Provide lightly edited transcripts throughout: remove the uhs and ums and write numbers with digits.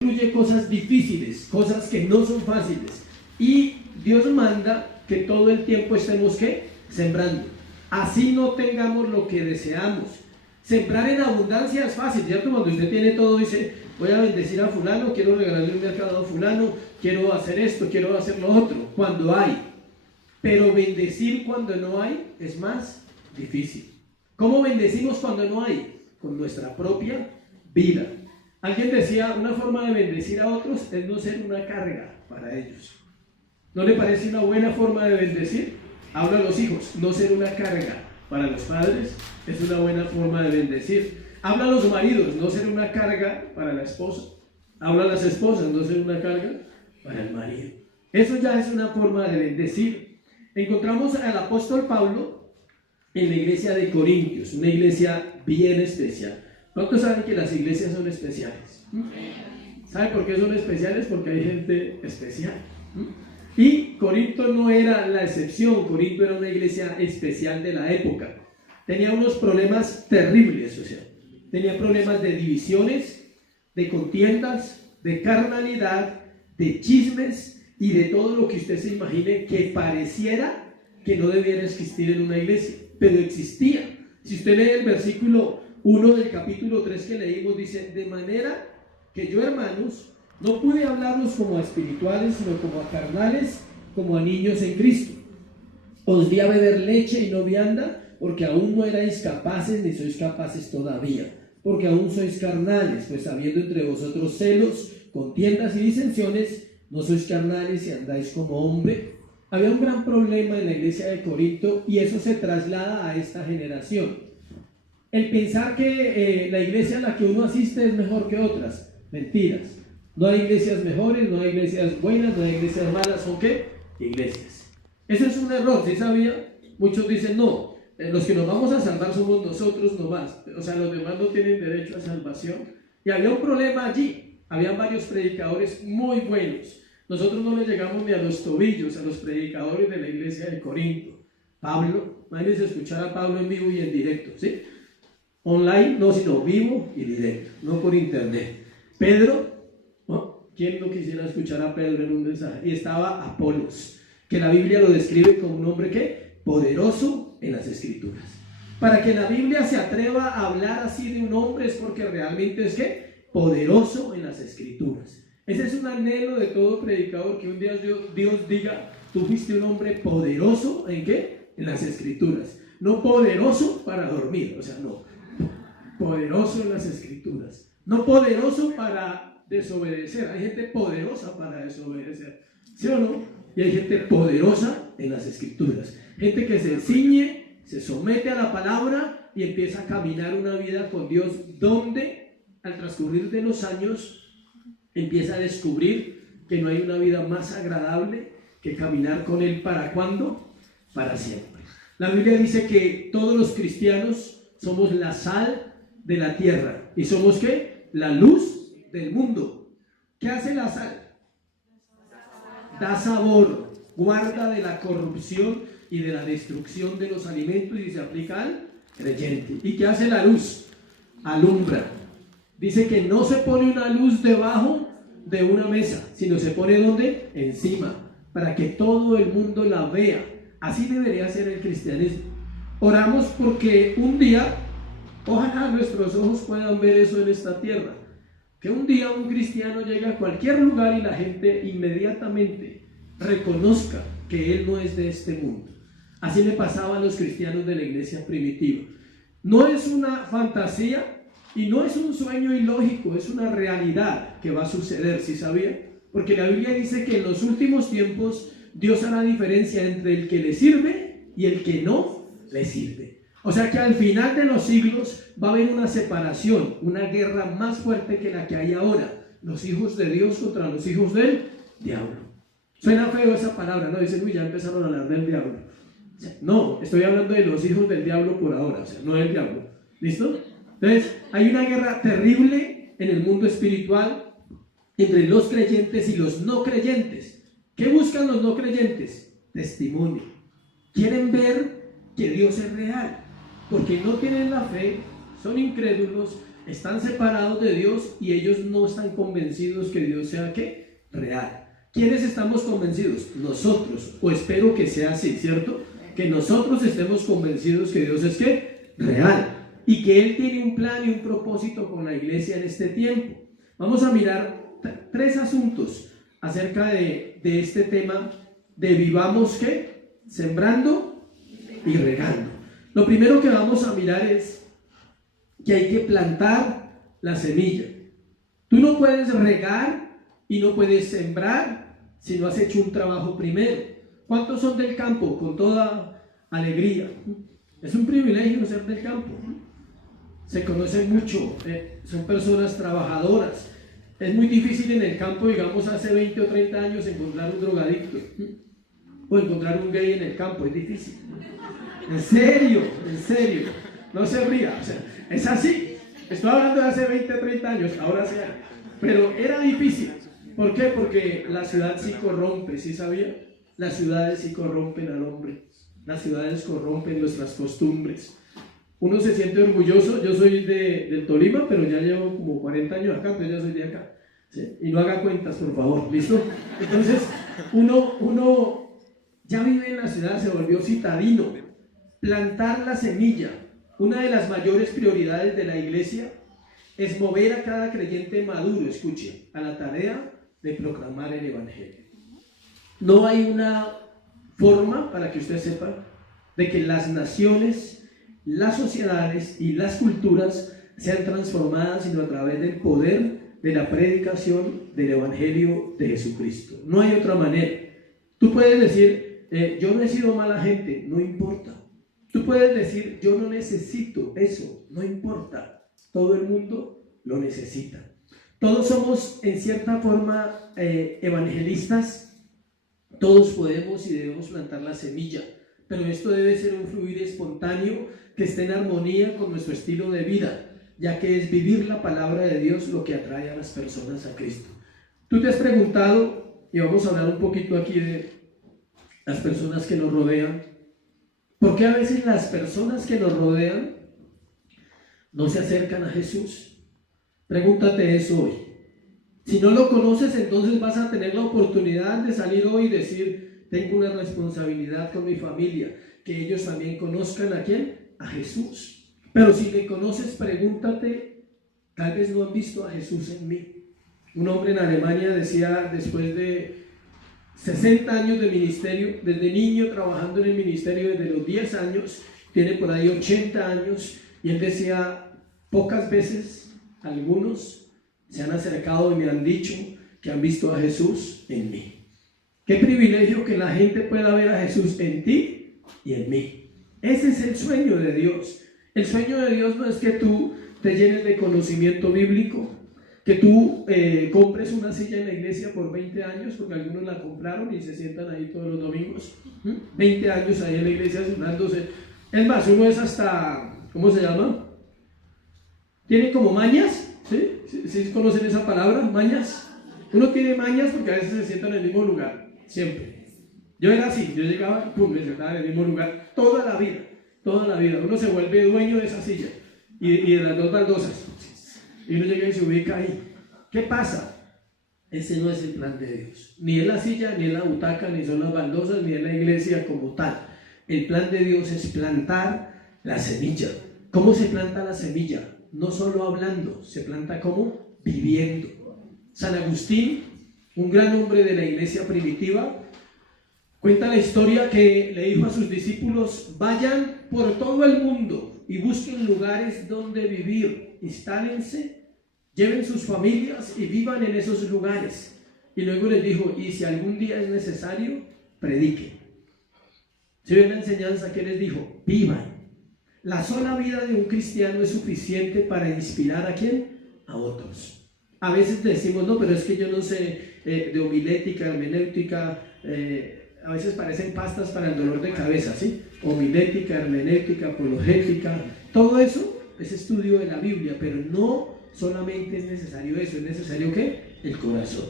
incluye cosas difíciles, cosas que no son fáciles. Y Dios manda que todo el tiempo estemos, ¿qué? Sembrando. Así no tengamos lo que deseamos. Sembrar en abundancia es fácil, ¿cierto? Cuando usted tiene todo, dice, voy a bendecir a fulano, quiero regalarle un mercado a fulano, quiero hacer esto, quiero hacer lo otro, cuando hay. Pero bendecir cuando no hay es más difícil. ¿Cómo bendecimos cuando no hay? Con nuestra propia vida. Alguien decía, una forma de bendecir a otros es no ser una carga para ellos. ¿No le parece una buena forma de bendecir? Habla a los hijos, no ser una carga para los padres es una buena forma de bendecir. Habla a los maridos, no ser una carga para la esposa. Habla a las esposas, no ser una carga para el marido. Eso ya es una forma de bendecir. Encontramos al apóstol Pablo en la iglesia de Corintios, una iglesia bien especial. ¿Cuántos saben que las iglesias son especiales? ¿Saben por qué son especiales? Porque hay gente especial. Y Corinto no era la excepción, Corinto era una iglesia especial de la época. Tenía unos problemas terribles, o sea, tenía problemas de divisiones, de contiendas, de carnalidad, de chismes y de todo lo que usted se imagine que pareciera que no debiera existir en una iglesia, pero existía. Si usted lee el versículo 1 del capítulo 3 que leímos, dice, de manera que yo, hermanos, no pude hablarlos como a espirituales, sino como a carnales, como a niños en Cristo. Os di a beber leche y no vianda, porque aún no erais capaces, ni sois capaces todavía, porque aún sois carnales, pues habiendo entre vosotros celos, contiendas y disensiones, no sois carnales y andáis como hombre. Había un gran problema en la iglesia de Corinto y eso se traslada a esta generación. El pensar que la iglesia a la que uno asiste es mejor que otras, mentiras. No hay iglesias mejores, no hay iglesias buenas, no hay iglesias malas, ¿son qué? Iglesias. Eso es un error, ¿sí sabía? Muchos dicen, no, los que nos vamos a salvar somos nosotros nomás, o sea, los demás no tienen derecho a salvación. Y había un problema allí, había varios predicadores muy buenos. Nosotros no le llegamos ni a los tobillos a los predicadores de la iglesia de Corinto. Pablo, imagínense escuchar a Pablo en vivo y en directo, ¿sí? Online, no, sino vivo y directo, no por internet. Pedro, ¿no? ¿Quién no quisiera escuchar a Pedro en un mensaje? Y estaba Apolos, que la Biblia lo describe como un hombre que poderoso en las escrituras. Para que la Biblia se atreva a hablar así de un hombre es porque realmente es que poderoso en las escrituras. Ese es un anhelo de todo predicador, que un día Dios diga, tú fuiste un hombre poderoso ¿en qué? En las escrituras. No poderoso para dormir, o sea, no. Poderoso en las escrituras. No poderoso para desobedecer. Hay gente poderosa para desobedecer, ¿sí o no? Y hay gente poderosa en las escrituras. Gente que se ciñe, se somete a la palabra y empieza a caminar una vida con Dios, donde al transcurrir de los años empieza a descubrir que no hay una vida más agradable que caminar con Él. ¿Para cuándo? Para siempre. La Biblia dice que todos los cristianos somos la sal de la tierra. ¿Y somos qué? La luz del mundo. ¿Qué hace la sal? Da sabor, guarda de la corrupción y de la destrucción de los alimentos y se aplica al creyente. ¿Y qué hace la luz? Alumbra. Dice que no se pone una luz debajo de una mesa, sino se pone ¿dónde? Encima, para que todo el mundo la vea. Así debería ser el cristianismo. Oramos porque un día, ojalá nuestros ojos puedan ver eso en esta tierra, que un día un cristiano llegue a cualquier lugar y la gente inmediatamente reconozca que él no es de este mundo. Así le pasaba a los cristianos de la iglesia primitiva. No es una fantasía y no es un sueño ilógico, es una realidad que va a suceder, ¿sí sabía? Porque la Biblia dice que en los últimos tiempos Dios hará diferencia entre el que le sirve y el que no le sirve. O sea que al final de los siglos va a haber una separación, una guerra más fuerte que la que hay ahora. Los hijos de Dios contra los hijos del diablo. Suena feo esa palabra, ¿no? Dicen, uy, ya empezaron a hablar del diablo. O sea, no, estoy hablando de los hijos del diablo por ahora, o sea, no del diablo. ¿Listo? Entonces, hay una guerra terrible en el mundo espiritual entre los creyentes y los no creyentes. ¿Qué buscan los no creyentes? Testimonio. Quieren ver que Dios es real, porque no tienen la fe, son incrédulos, están separados de Dios y ellos no están convencidos que Dios sea ¿qué? Real. ¿Quiénes estamos convencidos? Nosotros, o espero que sea así, ¿cierto? Que nosotros estemos convencidos que Dios es ¿qué? Real, y que Él tiene un plan y un propósito con la iglesia en este tiempo. Vamos a mirar tres asuntos acerca de este tema de vivamos ¿qué? Sembrando y regando. Lo primero que vamos a mirar es que hay que plantar la semilla. Tú no puedes regar y no puedes sembrar si no has hecho un trabajo primero. ¿Cuántos son del campo? Con toda alegría. Es un privilegio ser del campo. Se conocen mucho, son personas trabajadoras. Es muy difícil en el campo, digamos, hace 20 o 30 años encontrar un drogadicto o encontrar un gay en el campo, es difícil. En serio, no se ría, o sea, es así. Estoy hablando de hace 20 o 30 años, ahora sea, pero era difícil. ¿Por qué? Porque la ciudad sí corrompe, ¿sí sabía? Las ciudades sí corrompen al hombre, las ciudades corrompen nuestras costumbres. Uno se siente orgulloso. Yo soy del Tolima, pero ya llevo como 40 años acá, entonces ya soy de acá, ¿sí? Y no haga cuentas, por favor, ¿listo? Entonces, uno ya vive en la ciudad, se volvió citadino. Plantar la semilla. Una de las mayores prioridades de la iglesia es mover a cada creyente maduro, escuche, a la tarea de proclamar el evangelio. No hay una forma, para que usted sepa, de que las naciones, las sociedades y las culturas sean transformadas sino a través del poder de la predicación del evangelio de Jesucristo. No hay otra manera. Tú puedes decir, yo no he sido mala gente, no importa. Tú puedes decir, yo no necesito eso, no importa. Todo el mundo lo necesita. Todos somos en cierta forma evangelistas. Todos podemos y debemos plantar la semilla, pero esto debe ser un fluir espontáneo que esté en armonía con nuestro estilo de vida, ya que es vivir la palabra de Dios lo que atrae a las personas a Cristo. Tú te has preguntado, y vamos a hablar un poquito aquí de las personas que nos rodean, ¿por qué a veces las personas que nos rodean no se acercan a Jesús? Pregúntate eso hoy. Si no lo conoces, entonces vas a tener la oportunidad de salir hoy y decir, tengo una responsabilidad con mi familia, que ellos también conozcan ¿a quién? A Jesús. Pero si le conoces, pregúntate, tal vez no han visto a Jesús en mí. Un hombre en Alemania decía, después de 60 años de ministerio, desde niño trabajando en el ministerio, desde los 10 años, tiene por ahí 80 años, y él decía, pocas veces algunos se han acercado y me han dicho que han visto a Jesús en mí. Qué privilegio que la gente pueda ver a Jesús en ti y en mí. Ese es el sueño de Dios. El sueño de Dios no es que tú te llenes de conocimiento bíblico, que tú compres una silla en la iglesia por 20 años, porque algunos la compraron y se sientan ahí todos los domingos. 20 años ahí en la iglesia sonándose. Es más, uno es hasta, ¿cómo se llama? Tiene como mañas. ¿Sí? ¿Sí conocen esa palabra? Mañas. Uno tiene mañas porque a veces se sienta en el mismo lugar, siempre. Yo era así, yo llegaba y pum, me sentaba en el mismo lugar toda la vida. Uno se vuelve dueño de esa silla y de las dos baldosas. Y uno llega y se ubica ahí. ¿Qué pasa? Ese no es el plan de Dios. Ni es la silla, ni es la butaca, ni son las baldosas, ni es la iglesia como tal. El plan de Dios es plantar la semilla. ¿Cómo se planta la semilla? No solo hablando, se planta como viviendo. San Agustín, un gran hombre de la iglesia primitiva, cuenta la historia que le dijo a sus discípulos, vayan por todo el mundo y busquen lugares donde vivir, instálense, lleven sus familias y vivan en esos lugares. Y luego les dijo, y si algún día es necesario, prediquen. ¿Se ve la enseñanza que les dijo? Vivan. La sola vida de un cristiano es suficiente para inspirar ¿a quién? A otros. A veces decimos, no, pero es que yo no sé de homilética, hermenéutica, a veces parecen pastas para el dolor de cabeza, ¿sí? Homilética, hermenéutica, apologética, todo eso es estudio de la Biblia, pero no solamente es necesario eso, es necesario ¿qué? El corazón.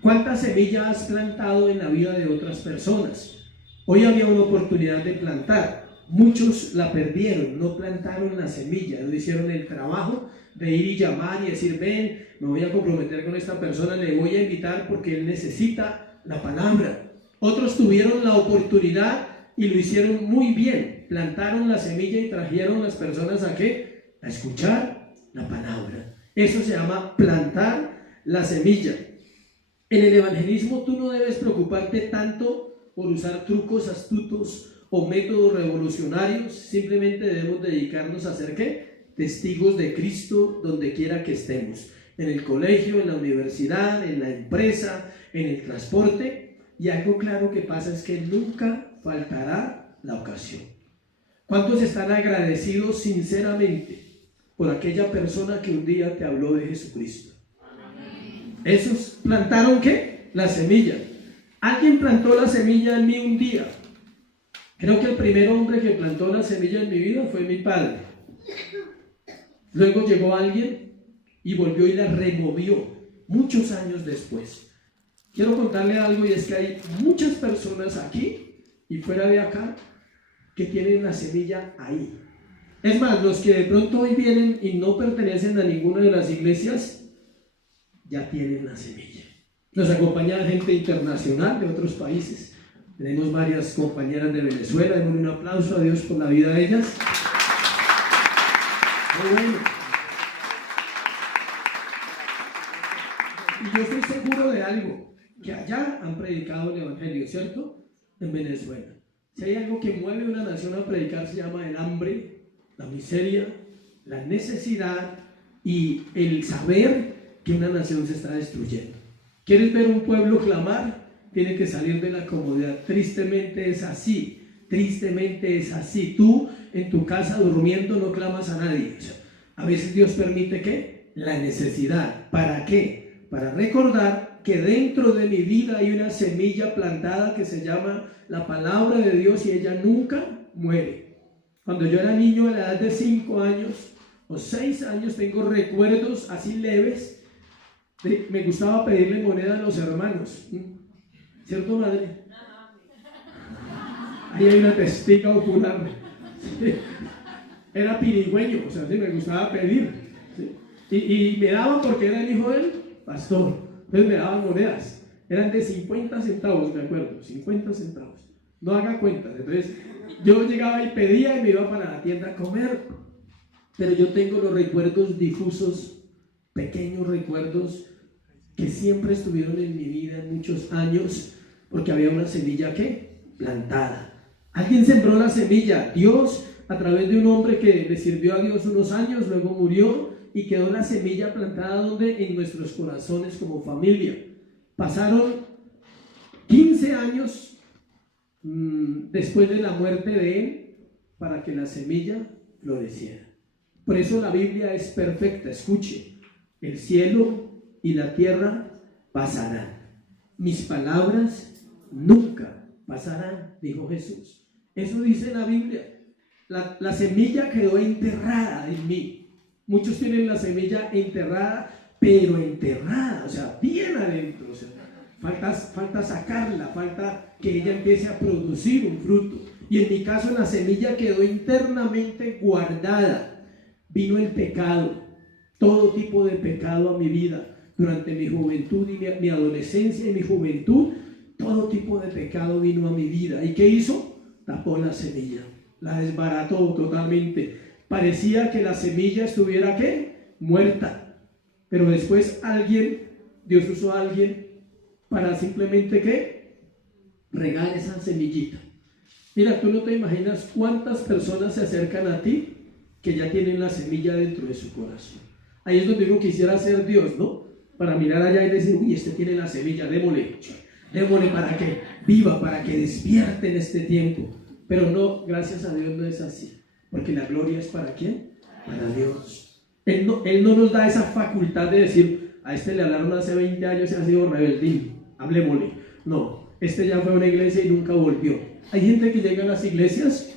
¿Cuántas semillas has plantado en la vida de otras personas? Hoy había una oportunidad de plantar. Muchos la perdieron, no plantaron la semilla, no hicieron el trabajo de ir y llamar y decir, ven, me voy a comprometer con esta persona, le voy a invitar porque él necesita la palabra. Otros tuvieron la oportunidad y lo hicieron muy bien, plantaron la semilla y trajeron las personas ¿a qué? A escuchar la palabra. Eso se llama plantar la semilla. En el evangelismo tú no debes preocuparte tanto por usar trucos astutos o métodos revolucionarios, simplemente debemos dedicarnos a ser ¿qué? Testigos de Cristo donde quiera que estemos, en el colegio, en la universidad, en la empresa, en el transporte. Y algo claro que pasa es que nunca faltará la ocasión. ¿Cuántos están agradecidos sinceramente por aquella persona que un día te habló de Jesucristo? Esos plantaron ¿qué? La semilla. Alguien plantó la semilla en mí un día. Creo que el primer hombre que plantó la semilla en mi vida fue mi padre. Luego llegó alguien y volvió y la removió muchos años después. Quiero contarle algo, y es que hay muchas personas aquí y fuera de acá que tienen la semilla ahí. Es más, los que de pronto hoy vienen y no pertenecen a ninguna de las iglesias, ya tienen la semilla. Nos acompaña gente internacional de otros países. Tenemos varias compañeras de Venezuela. Démosle un aplauso a Dios por la vida de ellas. Muy bueno. Y yo estoy seguro de algo, que allá han predicado el evangelio, ¿cierto? En Venezuela. Si hay algo que mueve una nación a predicar, se llama el hambre, la miseria, la necesidad y el saber que una nación se está destruyendo. ¿Quieres ver un pueblo clamar? Tiene que salir de la comodidad. Tristemente es así. Tristemente es así. Tú en tu casa durmiendo no clamas a nadie. O sea, a veces Dios permite ¿qué? La necesidad. ¿Para qué? Para recordar que dentro de mi vida hay una semilla plantada que se llama la palabra de Dios y ella nunca muere. Cuando yo era niño a la edad de 5 años o 6 años tengo recuerdos así leves. Me gustaba pedirle moneda a los hermanos. ¿Cierto, madre? Ahí hay una testiga ocular. Era pirigüeño, o sea, sí, me gustaba pedir. ¿Sí? Y me daban porque era el hijo del pastor. Entonces me daban monedas. Eran de 50 centavos, me acuerdo. 50 centavos. No haga cuentas. Entonces yo llegaba y pedía y me iba para la tienda a comer. Pero yo tengo los recuerdos difusos, pequeños recuerdos que siempre estuvieron en mi vida muchos años, porque había una semilla ¿qué? Plantada. Alguien sembró la semilla, Dios, a través de un hombre que le sirvió a Dios unos años, luego murió y quedó la semilla plantada donde en nuestros corazones como familia. Pasaron 15 años después de la muerte de él para que la semilla floreciera. Por eso la Biblia es perfecta. Escuche, el cielo y la tierra pasarán, mis palabras nunca pasarán, dijo Jesús. Eso dice la Biblia. La semilla quedó enterrada en mí. Muchos tienen la semilla enterrada, pero enterrada, o sea, bien adentro. O sea, falta sacarla, falta que ella empiece a producir un fruto. Y en mi caso la semilla quedó internamente guardada. Vino el pecado, todo tipo de pecado a mi vida. Durante mi juventud y mi adolescencia y mi juventud, todo tipo de pecado vino a mi vida. ¿Y qué hizo? Tapó la semilla, la desbarató totalmente. Parecía que la semilla estuviera ¿qué? Muerta. Pero después Dios usó a alguien para simplemente ¿qué? Regar esa semillita. Mira, tú no te imaginas cuántas personas se acercan a ti que ya tienen la semilla dentro de su corazón. Ahí es donde uno quisiera ser Dios, ¿no? Para mirar allá y decir, uy, este tiene la semilla, démosle para que viva, para que despierte en este tiempo. Pero no, gracias a Dios no es así, porque la gloria es ¿para quién? Para Dios. Él no nos da esa facultad de decir, a este le hablaron hace 20 años y ha sido rebeldín, hablemosle. No, este ya fue a una iglesia y nunca volvió. Hay gente que llega a las iglesias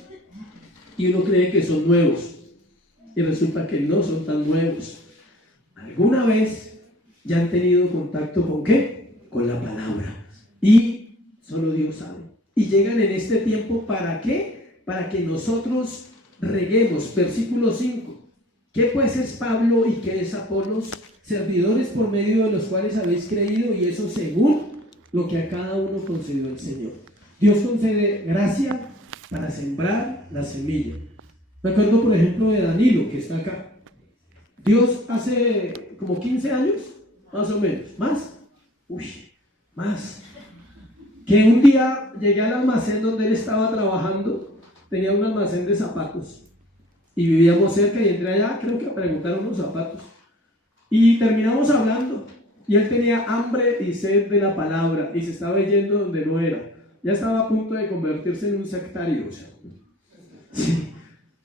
y uno cree que son nuevos, y resulta que no son tan nuevos. Alguna vez ya han tenido contacto ¿con qué? Con la palabra. Y solo Dios sabe. Y llegan en este tiempo ¿para qué? Para que nosotros reguemos. Versículo 5. ¿Qué pues es Pablo y qué es Apolos? Servidores por medio de los cuales habéis creído, y eso según lo que a cada uno concedió el Señor. Dios concede gracia para sembrar la semilla. Me acuerdo, por ejemplo, de Danilo, que está acá. Dios hace como 15 años, más o menos, más, más, que un día llegué al almacén donde él estaba trabajando. Tenía un almacén de zapatos y vivíamos cerca, y entré allá, creo que a preguntar unos zapatos, y terminamos hablando, y él tenía hambre y sed de la palabra y se estaba yendo donde no era. Ya estaba a punto de convertirse en un sectario, o sea, sí,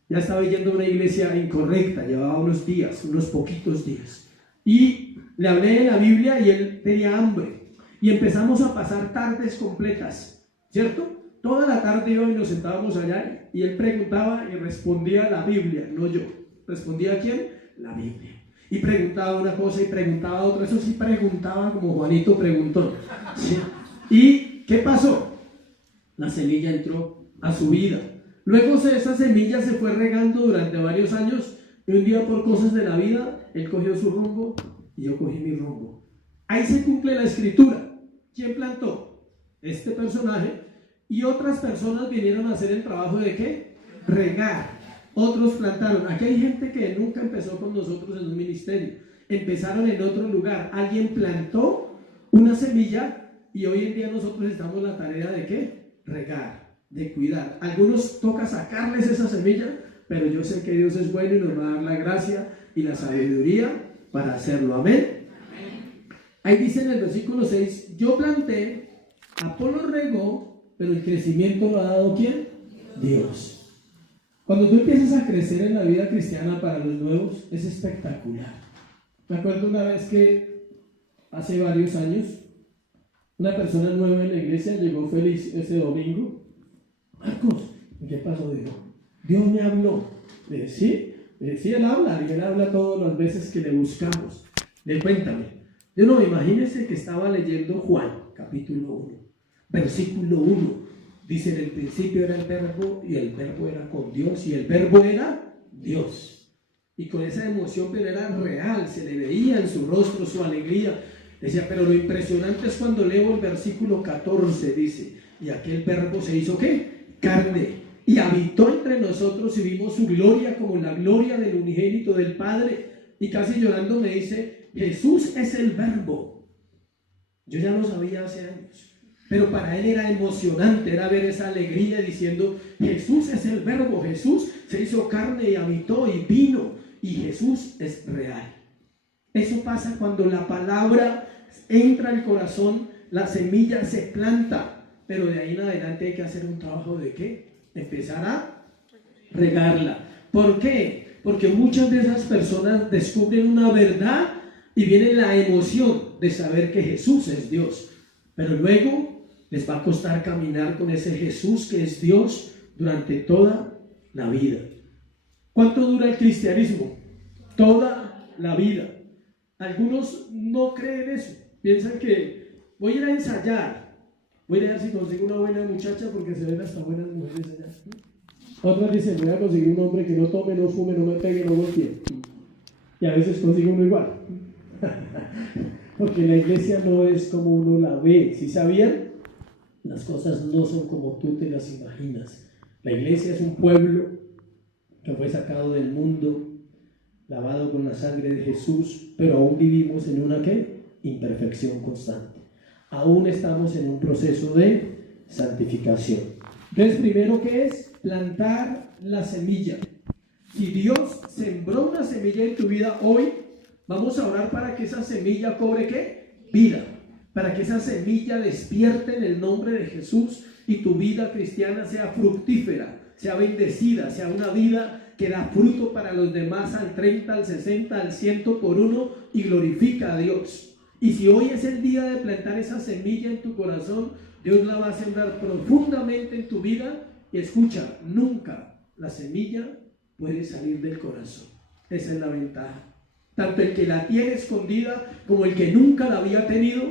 ya estaba yendo a una iglesia incorrecta. Llevaba unos días, unos poquitos días, y le hablé de la Biblia y él tenía hambre, y empezamos a pasar tardes completas, ¿cierto? Toda la tarde yo y nos sentábamos allá, y él preguntaba y respondía la Biblia, no yo. ¿Respondía a quién? La Biblia. Y preguntaba una cosa y preguntaba otra. Eso sí, preguntaba como Juanito preguntó, ¿sí? ¿Y qué pasó? La semilla entró a su vida. Luego esa semilla se fue regando durante varios años, y un día, por cosas de la vida, él cogió su rumbo y yo cogí mi rumbo. Ahí se cumple la escritura. ¿Quién plantó? Este personaje. Y otras personas vinieron a hacer el trabajo de ¿qué? Regar. Otros plantaron. Aquí hay gente que nunca empezó con nosotros en un ministerio. Empezaron en otro lugar. Alguien plantó una semilla, y hoy en día nosotros estamos en la tarea de ¿qué? Regar, de cuidar. Algunos toca sacarles esa semilla, pero yo sé que Dios es bueno y nos va a dar la gracia y la sabiduría para hacerlo. Amén. Ahí dice en el versículo 6: yo planté, Apolo regó, pero el crecimiento lo ha dado ¿quién? Dios. Cuando tú empiezas a crecer en la vida cristiana, para los nuevos es espectacular. Me acuerdo una vez que hace varios años, una persona nueva en la iglesia llegó feliz ese domingo. Marcos, ¿qué pasó? Dijo, Dios me habló. Le dije, sí, él habla, y él habla todas las veces que le buscamos. Cuéntame. Yo no, imagínese que estaba leyendo Juan, capítulo 1, versículo 1. Dice: en el principio era el verbo, y el verbo era con Dios, y el verbo era Dios. Y con esa emoción, pero era real, se le veía en su rostro su alegría. Decía, pero lo impresionante es cuando leo el versículo 14, dice: y aquel verbo se hizo ¿qué? Carne, y habitó entre nosotros, y vimos su gloria como la gloria del unigénito del Padre. Y casi llorando me dice: Jesús es el verbo. Yo ya lo sabía hace años, pero para él era emocionante, era ver esa alegría diciendo: Jesús es el verbo, Jesús se hizo carne y habitó y vino, y Jesús es real. Eso pasa cuando la palabra entra al corazón, la semilla se planta, pero de ahí en adelante hay que hacer un trabajo de ¿qué? Empezar a regarla. ¿Por qué? Porque muchas de esas personas descubren una verdad y viene la emoción de saber que Jesús es Dios, pero luego les va a costar caminar con ese Jesús que es Dios durante toda la vida. ¿Cuánto dura el cristianismo? Toda la vida. Algunos no creen eso, piensan que voy a ir a ensayar, voy a ir a ver si consigo una buena muchacha, porque se ven hasta buenas mujeres allá. Otras dicen: voy a conseguir un hombre que no tome, no fume, no me pegue, no golpee. Y a veces consigo uno igual. Porque la iglesia no es como uno la ve. ¿Sí sabían? Las cosas no son como tú te las imaginas. La iglesia es un pueblo que fue sacado del mundo, lavado con la sangre de Jesús, pero aún vivimos en una ¿qué? Imperfección constante. Aún estamos en un proceso de santificación. Entonces, primero, ¿qué es? Plantar la semilla. Si Dios sembró una semilla en tu vida hoy, vamos a orar para que esa semilla cobre ¿qué? Vida. Para que esa semilla despierte en el nombre de Jesús y tu vida cristiana sea fructífera, sea bendecida, sea una vida que da fruto para los demás al 30, al 60, al 100 por uno, y glorifica a Dios. Y si hoy es el día de plantar esa semilla en tu corazón, Dios la va a sembrar profundamente en tu vida. Y escucha, nunca la semilla puede salir del corazón. Esa es la ventaja. Tanto el que la tiene escondida como el que nunca la había tenido,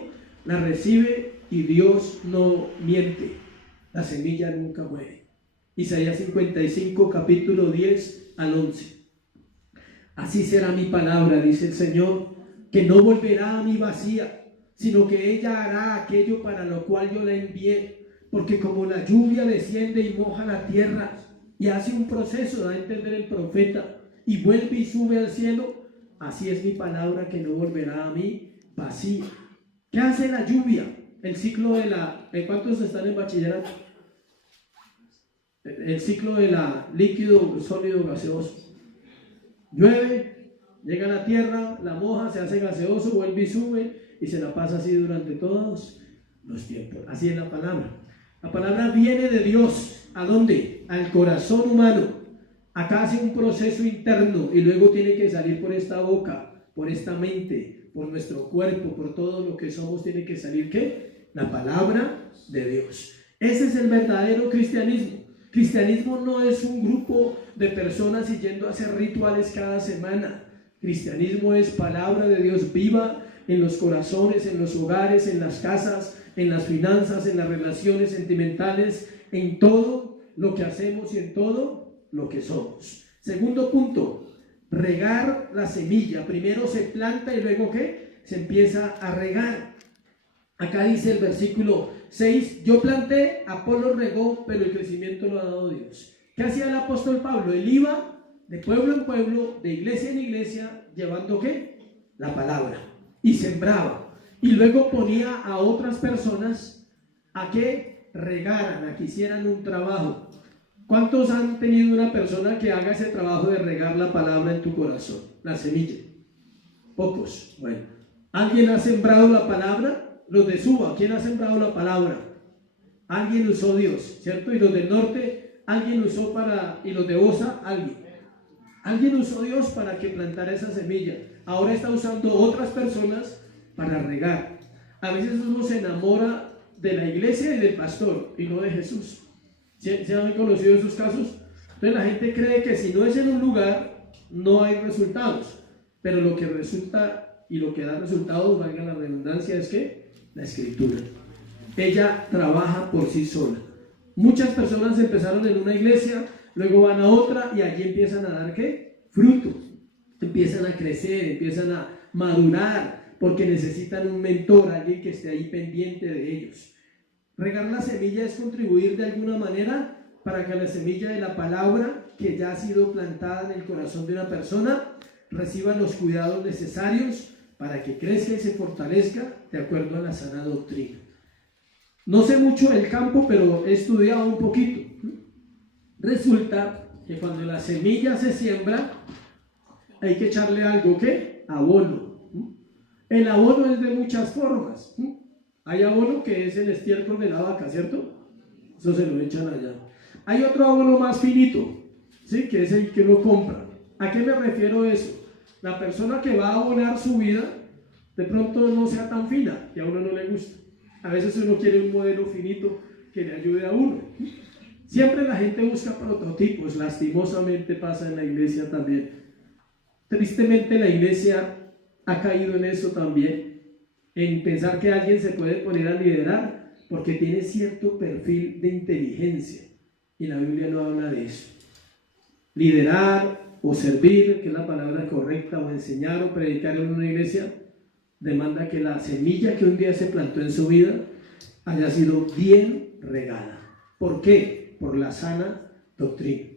la recibe, y Dios no miente. La semilla nunca muere. Isaías 55, capítulo 10 al 11. Así será mi palabra, dice el Señor, que no volverá a mí vacía, sino que ella hará aquello para lo cual yo la envié. Porque como la lluvia desciende y moja la tierra y hace un proceso, da a entender el profeta, y vuelve y sube al cielo, así es mi palabra que no volverá a mí vacía. ¿Qué hace la lluvia? El ciclo de la... ¿Cuántos están en bachillerato? El ciclo de la líquido, sólido, gaseoso. Llueve, llega a la tierra, la moja, se hace gaseoso, vuelve y sube, y se la pasa así durante todos los tiempos. Así es la palabra. La palabra viene de Dios. ¿A dónde? Al corazón humano. Acá hace un proceso interno y luego tiene que salir por esta boca, por esta mente, por nuestro cuerpo, por todo lo que somos. Tiene que salir ¿qué? La palabra de Dios. Ese es el verdadero cristianismo. Cristianismo no es un grupo de personas yendo a hacer rituales cada semana. Cristianismo es palabra de Dios viva en los corazones, en los hogares, en las casas, en las finanzas, en las relaciones sentimentales, en todo lo que hacemos y en todo lo que somos. Segundo punto, regar la semilla. Primero se planta y luego ¿qué? Se empieza a regar. Acá dice el versículo 6, yo planté, Apolo regó, pero el crecimiento lo ha dado Dios. ¿Qué hacía el apóstol Pablo? Él iba de pueblo en pueblo, de iglesia en iglesia, llevando ¿qué? La palabra. Y sembraba. Y luego ponía a otras personas a que regaran, a que hicieran un trabajo. ¿Cuántos han tenido una persona que haga ese trabajo de regar la palabra en tu corazón? La semilla. Pocos. Bueno. ¿Alguien ha sembrado la palabra? Los de Suba, ¿quién ha sembrado la palabra? Alguien usó Dios, ¿cierto? Y los del norte, alguien usó para... Y los de Osa, alguien usó Dios para que plantara esa semilla. Ahora está usando otras personas para regar. A veces uno se enamora de la iglesia y del pastor y no de Jesús. ¿Se han conocido esos casos? Entonces la gente cree que si no es en un lugar no hay resultados, pero lo que resulta y lo que da resultados, valga la redundancia, es que la escritura. Ella trabaja por sí sola. Muchas personas empezaron en una iglesia, luego van a otra y allí empiezan a dar ¿qué? Fruto. Empiezan a crecer, empiezan a madurar, porque necesitan un mentor, alguien que esté ahí pendiente de ellos. Regar la semilla es contribuir de alguna manera para que la semilla de la palabra que ya ha sido plantada en el corazón de una persona reciba los cuidados necesarios para que crezca y se fortalezca de acuerdo a la sana doctrina. No sé mucho del campo, pero he estudiado un poquito. Resulta que cuando la semilla se siembra, hay que echarle algo, ¿qué? Abono. El abono es de muchas formas. Hay abono que es el estiércol de la vaca, ¿cierto? Eso se lo echan allá. Hay otro abono más finito, ¿sí? Que es el que uno compra. ¿A qué me refiero eso? La persona que va a abonar su vida, de pronto no sea tan fina, que a uno no le gusta. A veces uno quiere un modelo finito que le ayude a uno. Siempre la gente busca prototipos, lastimosamente pasa en la iglesia también. Tristemente la iglesia ha caído en eso también, en pensar que alguien se puede poner a liderar porque tiene cierto perfil de inteligencia, y la Biblia no habla de eso. Liderar o servir, que es la palabra correcta, o enseñar o predicar en una iglesia, demanda que la semilla que un día se plantó en su vida haya sido bien regada. ¿Por qué? Por la sana doctrina.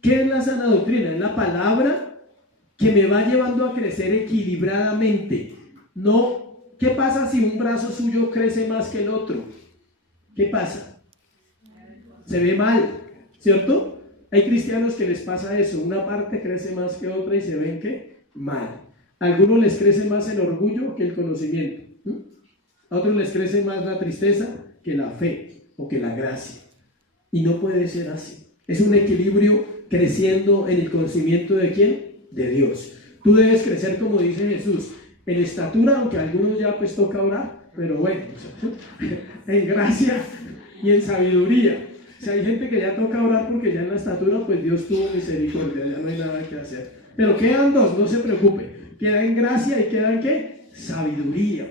¿Qué es la sana doctrina? Es la palabra que me va llevando a crecer equilibradamente. No, ¿qué pasa si un brazo suyo crece más que el otro? ¿Qué pasa? Se ve mal, ¿cierto? Hay cristianos que les pasa eso, una parte crece más que otra y se ven que mal. A algunos les crece más el orgullo que el conocimiento. A otros les crece más la tristeza que la fe o que la gracia. Y no puede ser así. Es un equilibrio creciendo en el conocimiento de ¿quién? De Dios. Tú debes crecer como dice Jesús, en estatura, aunque a algunos ya pues toca orar, pero bueno, en gracia y en sabiduría. Si hay gente que ya toca orar porque ya en la estatura, pues Dios tuvo misericordia, ya no hay nada que hacer. Pero quedan dos, no se preocupe. Queda en gracia y queda en ¿qué? Sabiduría.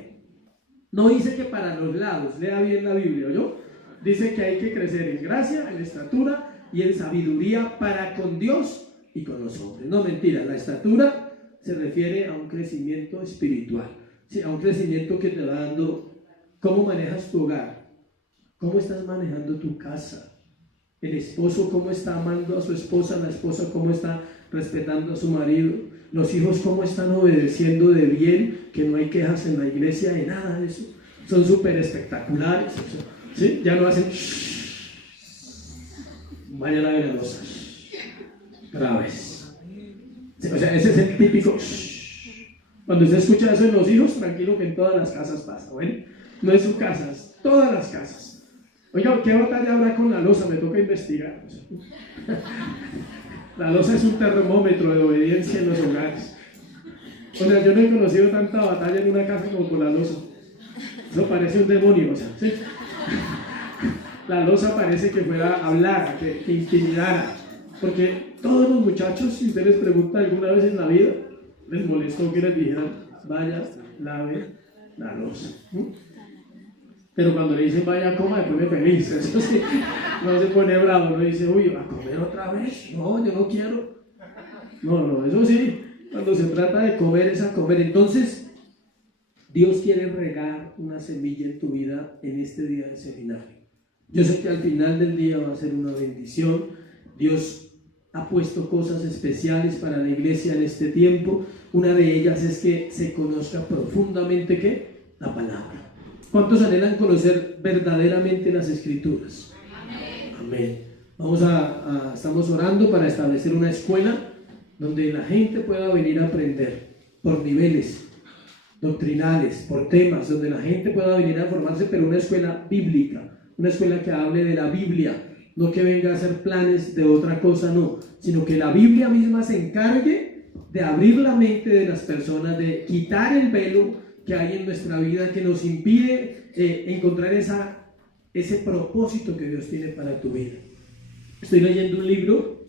No dice que para los lados, lea bien la Biblia, ¿oyó? Dice que hay que crecer en gracia, en estatura y en sabiduría para con Dios y con los hombres. No, mentira, la estatura se refiere a un crecimiento espiritual, ¿sí? A un crecimiento que te va dando cómo manejas tu hogar, cómo estás manejando tu casa, el esposo cómo está amando a su esposa, la esposa cómo está respetando a su marido, los hijos cómo están obedeciendo de bien, que no hay quejas en la iglesia de nada de eso, son súper espectaculares, ¿sí? Ya no hacen vayan a ver a los graves, o sea, ese es el típico cuando usted escucha eso en los hijos, tranquilo que en todas las casas pasa, ¿bueno? No en sus casas, todas las casas. Oiga, ¿qué batalla habrá con la loza? Me toca investigar. La loza es un termómetro de obediencia en los hogares. O sea, yo no he conocido tanta batalla en una casa como con la loza. Eso parece un demonio, o sea, ¿sí? La loza parece que fuera a hablar, que intimidara. Porque todos los muchachos, si usted les pregunta alguna vez en la vida, les molestó que les dijeran, vaya, lave la loza. Pero cuando le dicen vaya a coma, después me feliz, eso sí, no se pone bravo, no dice, uy, ¿va a comer otra vez? No, yo no quiero. No, eso sí, cuando se trata de comer es a comer. Entonces, Dios quiere regar una semilla en tu vida en este día de seminario. Yo sé que al final del día va a ser una bendición. Dios ha puesto cosas especiales para la iglesia en este tiempo. Una de ellas es que se conozca profundamente ¿qué? La palabra. ¿Cuántos anhelan conocer verdaderamente las Escrituras? Amén. Estamos orando para establecer una escuela donde la gente pueda venir a aprender por niveles doctrinales, por temas, donde la gente pueda venir a formarse, pero una escuela bíblica, una escuela que hable de la Biblia, no que venga a hacer planes de otra cosa, no, sino que la Biblia misma se encargue de abrir la mente de las personas, de quitar el velo que hay en nuestra vida que nos impide encontrar ese propósito que Dios tiene para tu vida. Estoy leyendo un libro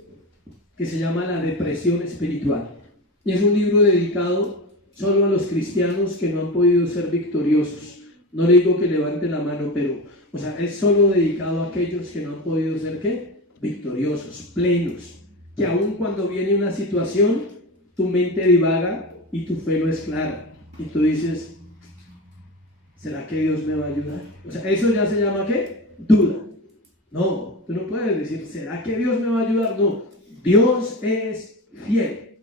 que se llama La depresión espiritual y es un libro dedicado solo a los cristianos que no han podido ser victoriosos. No le digo que levante la mano, pero es solo dedicado a aquellos que no han podido ser ¿qué? Victoriosos, plenos, que aun cuando viene una situación tu mente divaga y tu fe no es clara. Y tú dices, ¿será que Dios me va a ayudar? Eso ya se llama ¿qué? Duda. No, tú no puedes decir, ¿será que Dios me va a ayudar? No, Dios es fiel.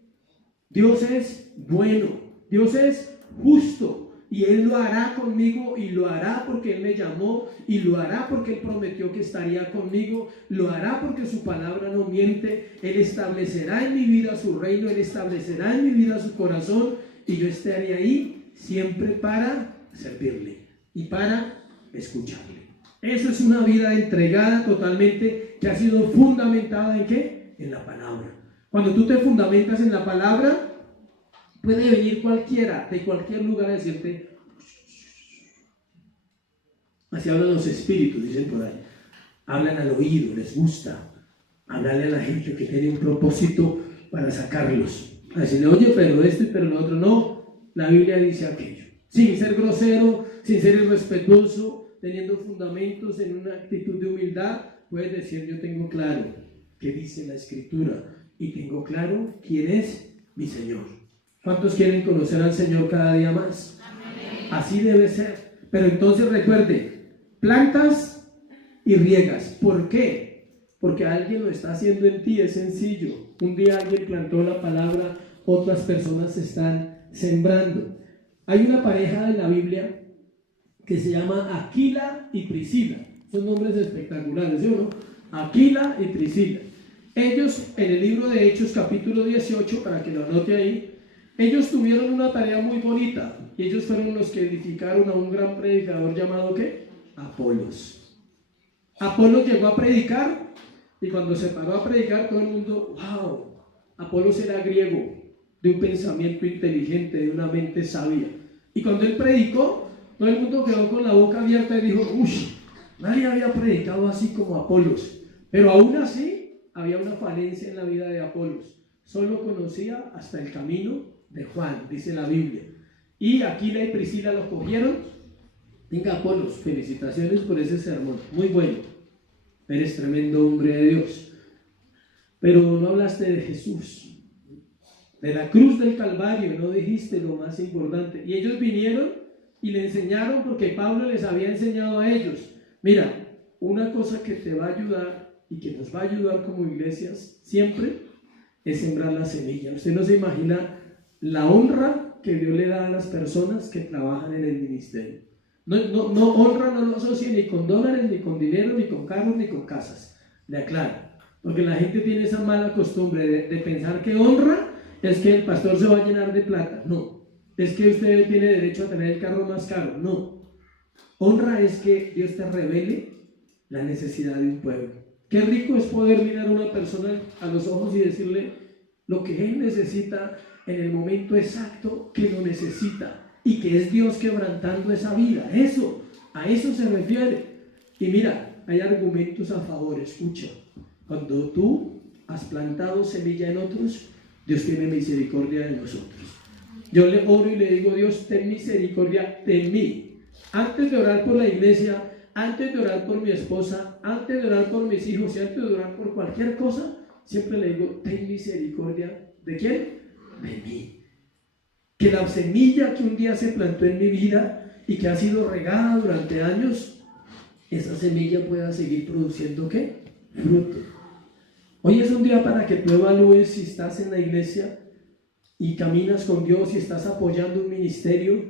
Dios es bueno. Dios es justo. Y Él lo hará conmigo y lo hará porque Él me llamó y lo hará porque Él prometió que estaría conmigo. Lo hará porque su palabra no miente. Él establecerá en mi vida su reino. Él establecerá en mi vida su corazón. Y yo estaré ahí siempre para servirle y para escucharle. Eso es una vida entregada totalmente que ha sido fundamentada ¿en qué? En la palabra. Cuando tú te fundamentas en la palabra, puede venir cualquiera de cualquier lugar a decirte, así hablan los espíritus, dicen por ahí. Hablan al oído, les gusta hablarle a la gente que tiene un propósito para sacarlos. A decirle, oye, pero esto y pero lo otro. No, la Biblia dice aquello. Sin ser grosero, sin ser irrespetuoso, teniendo fundamentos en una actitud de humildad, puedes decir, yo tengo claro qué dice la Escritura y tengo claro quién es mi Señor. ¿Cuántos quieren conocer al Señor cada día más? Amén. Así debe ser. Pero entonces recuerde, plantas y riegas. ¿Por qué? Porque alguien lo está haciendo en ti, es sencillo. Un día alguien plantó la palabra, otras personas están sembrando. Hay una pareja en la Biblia que se llama Aquila y Priscila. Son nombres espectaculares, ¿sí o no? Aquila y Priscila. Ellos, en el libro de Hechos, capítulo 18, para que lo anote ahí, ellos tuvieron una tarea muy bonita. Y ellos fueron los que edificaron a un gran predicador llamado ¿qué? Apolos. Apolos llegó a predicar. Y cuando se paró a predicar, todo el mundo, wow, Apolos era griego, de un pensamiento inteligente, de una mente sabia. Y cuando él predicó, todo el mundo quedó con la boca abierta y dijo, uy, nadie había predicado así como Apolos. Pero aún así, había una falencia en la vida de Apolos. Solo conocía hasta el camino de Juan, dice la Biblia. Y Aquila y Priscila lo cogieron. Venga, Apolos, felicitaciones por ese sermón, muy bueno. Eres tremendo hombre de Dios, pero no hablaste de Jesús. de la cruz del Calvario, no dijiste lo más importante. Y ellos vinieron y le enseñaron porque Pablo les había enseñado a ellos. Mira, una cosa que te va a ayudar y que nos va a ayudar como iglesias siempre es sembrar la semilla. Usted no se imagina la honra que Dios le da a las personas que trabajan en el ministerio. No honra, no lo asocia ni con dólares, ni con dinero, ni con carros, ni con casas. Le aclaro. Porque la gente tiene esa mala costumbre de pensar que honra es que el pastor se va a llenar de plata. No. Es que usted tiene derecho a tener el carro más caro. No. Honra es que Dios te revele la necesidad de un pueblo. Qué rico es poder mirar a una persona a los ojos y decirle lo que él necesita en el momento exacto que lo necesita y que es Dios quebrantando esa vida. Eso, a eso se refiere. Y mira, hay argumentos a favor. Escucha, cuando tú has plantado semilla en otros, Dios tiene misericordia de nosotros. Yo le oro y le digo: Dios, ten misericordia de mí. Antes de orar por la iglesia, antes de orar por mi esposa, antes de orar por mis hijos y antes de orar por cualquier cosa, siempre le digo: ten misericordia. ¿De quién? De mí. Que la semilla que un día se plantó en mi vida y que ha sido regada durante años, esa semilla pueda seguir produciendo ¿qué? Fruto. Hoy es un día para que tú evalúes si estás en la iglesia y caminas con Dios y estás apoyando un ministerio.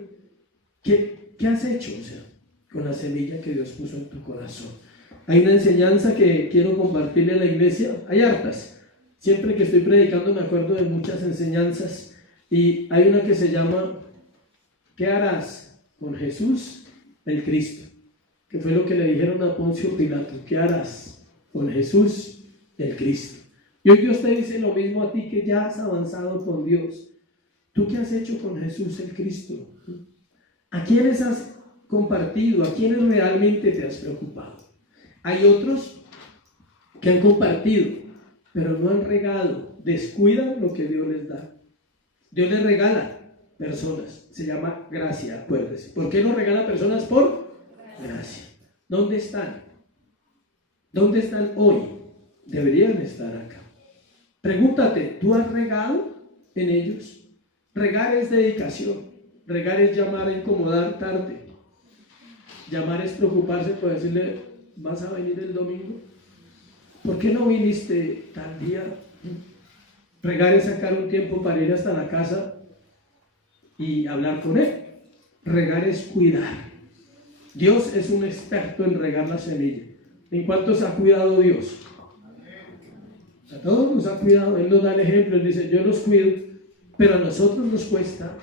¿Qué has hecho? O sea, con la semilla que Dios puso en tu corazón. Hay una enseñanza que quiero compartirle a la iglesia. Hay hartas. Siempre que estoy predicando me acuerdo de muchas enseñanzas. Y hay una que se llama ¿qué harás con Jesús el Cristo? Que fue lo que le dijeron a Poncio Pilato. ¿Qué harás con Jesús el Cristo? Y hoy Dios te dice lo mismo a ti que ya has avanzado con Dios. ¿Tú qué has hecho con Jesús el Cristo? ¿A quiénes has compartido? ¿A quiénes realmente te has preocupado? Hay otros que han compartido, pero no han regado, descuidan lo que Dios les da. Dios les regala personas, se llama gracia, acuérdese. ¿Por qué nos regala personas? Por gracia. ¿Dónde están? ¿Dónde están hoy? Deberían estar acá. Pregúntate, ¿tú has regado en ellos? Regar es dedicación, regar es llamar a incomodar tarde, llamar es preocuparse por decirle: ¿vas a venir el domingo? ¿Por qué no viniste tal día? Regar es sacar un tiempo para ir hasta la casa y hablar con él. Regar es cuidar. Dios es un experto en regar la semilla. ¿En cuántos ha cuidado Dios? A todos nos ha cuidado. Él nos da el ejemplo. Él dice: yo los cuido, pero a nosotros nos cuesta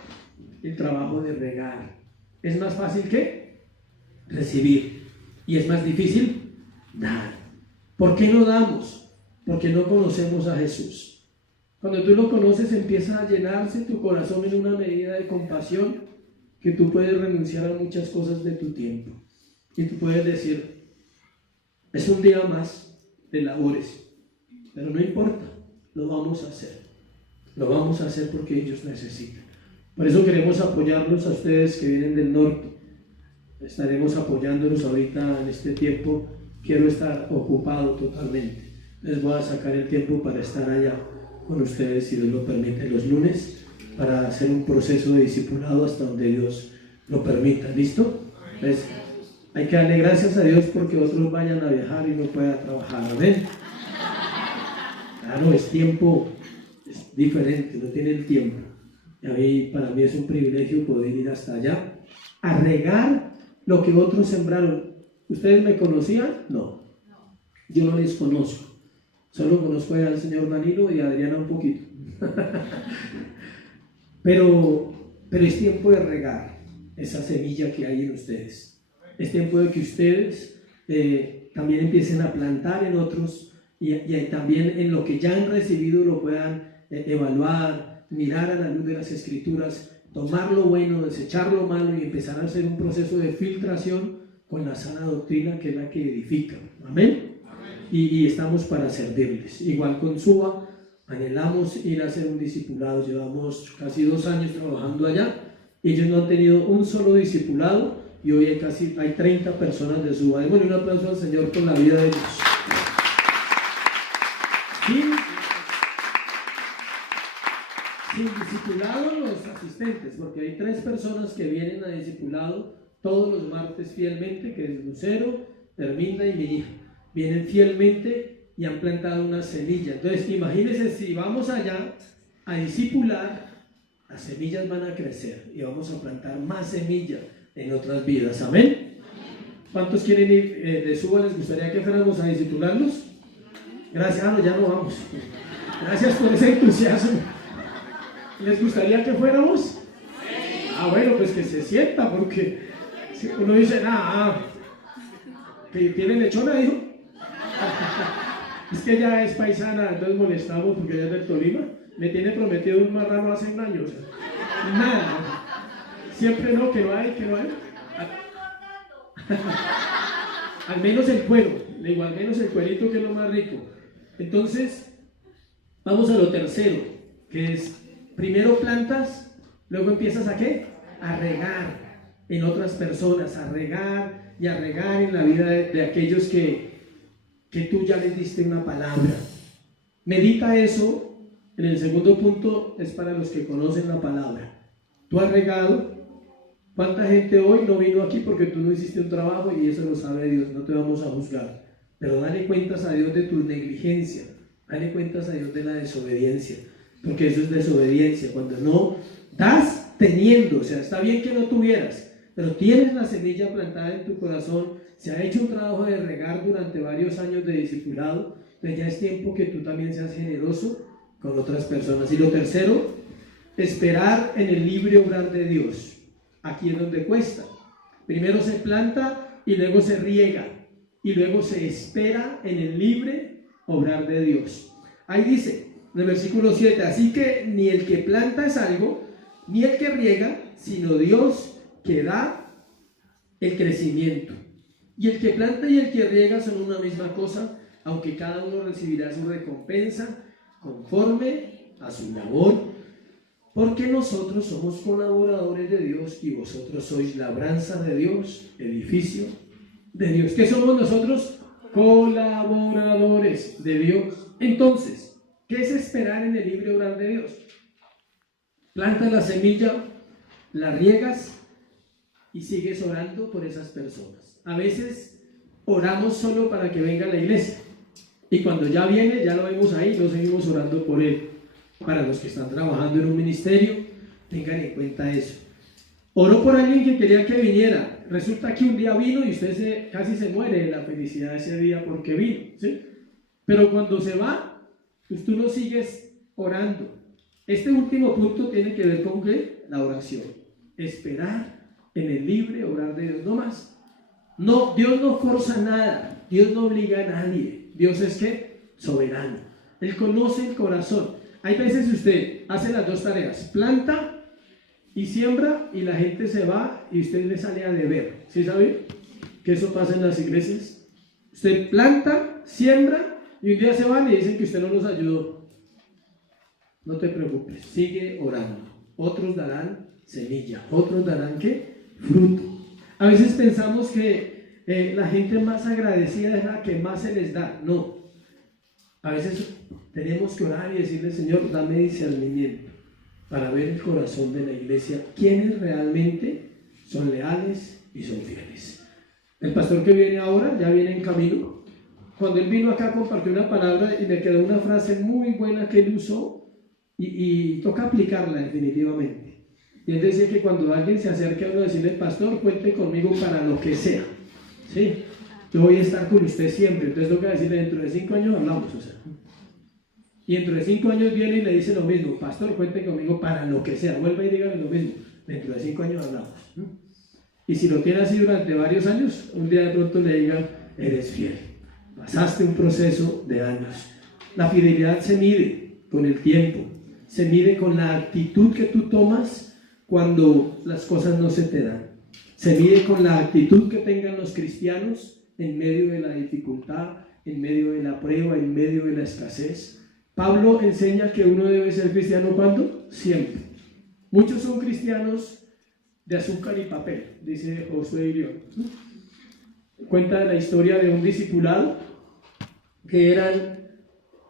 el trabajo de regar. Es más fácil que recibir y es más difícil dar. ¿Por qué no damos? Porque no conocemos a Jesús. Cuando tú lo conoces, empieza a llenarse tu corazón en una medida de compasión que tú puedes renunciar a muchas cosas de tu tiempo. Y tú puedes decir: es un día más de labores, pero no importa, lo vamos a hacer. Lo vamos a hacer porque ellos necesitan. Por eso queremos apoyarlos a ustedes que vienen del norte. Estaremos apoyándolos ahorita en este tiempo. Quiero estar ocupado totalmente. Les voy a sacar el tiempo para estar allá con ustedes, si Dios lo permite, los lunes, para hacer un proceso de discipulado hasta donde Dios lo permita. ¿Listo? Entonces, hay que darle gracias a Dios porque otros vayan a viajar y no puedan trabajar. Amén. Claro, es tiempo, es diferente, no tienen tiempo. Y para mí es un privilegio poder ir hasta allá a regar lo que otros sembraron. ¿Ustedes me conocían? No. Yo no les conozco. Solo conozco al señor Danilo y a Adriana un poquito. pero es tiempo de regar esa semilla que hay en ustedes. Es tiempo de que ustedes también empiecen a plantar en otros y también en lo que ya han recibido lo puedan evaluar, mirar a la luz de las Escrituras, tomar lo bueno, desechar lo malo y empezar a hacer un proceso de filtración con la sana doctrina que es la que edifica. Amén. Y estamos para servirles. Igual con Suba, anhelamos ir a hacer un discipulado. Llevamos casi 2 años trabajando allá. Ellos no han tenido un solo discipulado y hoy hay 30 personas de Suba. Démosle un aplauso al Señor por la vida de ellos. Sin discipulado los asistentes, porque hay 3 personas que vienen a discipulado todos los martes fielmente, que es Lucero, Herminda y mi hija. Vienen fielmente y han plantado una semilla. Entonces, imagínense, si vamos allá a discipular, las semillas van a crecer y vamos a plantar más semillas en otras vidas. ¿Amén? ¿Cuántos quieren ir de Suba? ¿Les gustaría que fuéramos a discipularlos? Gracias, no, ya no vamos. Gracias por ese entusiasmo. ¿Les gustaría que fuéramos? Ah, bueno, pues que se sienta, porque si uno dice, que tiene lechona, dijo. Es que ella es paisana, entonces molestamos porque ella es del Tolima. Me tiene prometido un marrano hace un año, o sea, nada. Siempre no, que no hay. Al menos el cuero, le digo, al menos el cuerito, que es lo más rico. Entonces, vamos a lo tercero, que es, primero plantas, luego empiezas ¿a qué? A regar en otras personas, a regar y a regar en la vida de aquellos que tú ya les diste una palabra. Medita eso. En el segundo punto es para los que conocen la palabra. Tú has regado. ¿Cuánta gente hoy no vino aquí porque tú no hiciste un trabajo? Y eso lo sabe Dios, no te vamos a juzgar. Pero dale cuentas a Dios de tu negligencia, dale cuentas a Dios de la desobediencia, porque eso es desobediencia. Cuando no das teniendo, o sea, está bien que no tuvieras, pero tienes la semilla plantada en tu corazón, se ha hecho un trabajo de regar durante varios años de discipulado, pues ya es tiempo que tú también seas generoso con otras personas. Y lo tercero, esperar en el libre obrar de Dios. Aquí es donde cuesta. Primero se planta y luego se riega y luego se espera en el libre obrar de Dios. Ahí dice en el versículo 7, así que ni el que planta es algo, ni el que riega, sino Dios que da el crecimiento. Y el que planta y el que riega son una misma cosa, aunque cada uno recibirá su recompensa conforme a su labor. Porque nosotros somos colaboradores de Dios y vosotros sois labranza de Dios, edificio de Dios. ¿Qué somos nosotros? Colaboradores de Dios. Entonces, ¿qué es esperar en el libre obrar de Dios? Plantas la semilla, la riegas y sigues orando por esas personas. A veces oramos solo para que venga a la iglesia y cuando ya viene, ya lo vemos ahí, no seguimos orando por él. Para los que están trabajando en un ministerio, tengan en cuenta eso. Oró por alguien que quería que viniera. Resulta que un día vino y usted casi se muere de la felicidad ese día porque vino, ¿sí? Pero cuando se va, pues tú no sigues orando. Este último punto tiene que ver con ¿qué? La oración. Esperar en el libre obrar de Dios, no más. No, Dios no forza nada, Dios no obliga a nadie. Dios es ¿qué? Soberano. Él conoce el corazón. Hay veces usted hace las 2 tareas, planta y siembra y la gente se va y usted le sale a deber. ¿Sí sabe que eso pasa en las iglesias? Usted planta, siembra y un día se van y dicen que usted no los ayudó. No te preocupes, sigue orando. Otros darán semilla, otros darán ¿qué? Fruto. A veces pensamos que la gente más agradecida es la que más se les da. No. A veces tenemos que orar y decirle, Señor, dame discernimiento para ver el corazón de la iglesia, quienes realmente son leales y son fieles. El pastor que viene ahora, ya viene en camino. Cuando él vino acá compartió una palabra y me quedó una frase muy buena que él usó y toca aplicarla definitivamente. Y él decía que cuando alguien se acerque a uno a decirle, pastor, cuente conmigo para lo que sea. ¿Sí? Yo voy a estar con usted siempre. Entonces toca decirle, dentro de 5 años hablamos, o sea. Y dentro de 5 años viene y le dice lo mismo, pastor, cuente conmigo para lo que sea. Vuelva y dígale lo mismo, dentro de 5 años hablamos. Y si lo tiene así durante varios años, un día de pronto le digan, eres fiel. Pasaste un proceso de años. La fidelidad se mide con el tiempo, se mide con la actitud que tú tomas cuando las cosas no se te dan. Se mide con la actitud que tengan los cristianos en medio de la dificultad, en medio de la prueba, en medio de la escasez. Pablo enseña que uno debe ser cristiano ¿cuándo? Siempre. Muchos son cristianos de azúcar y papel, dice Josué Irión. Cuenta la historia de un discipulado que eran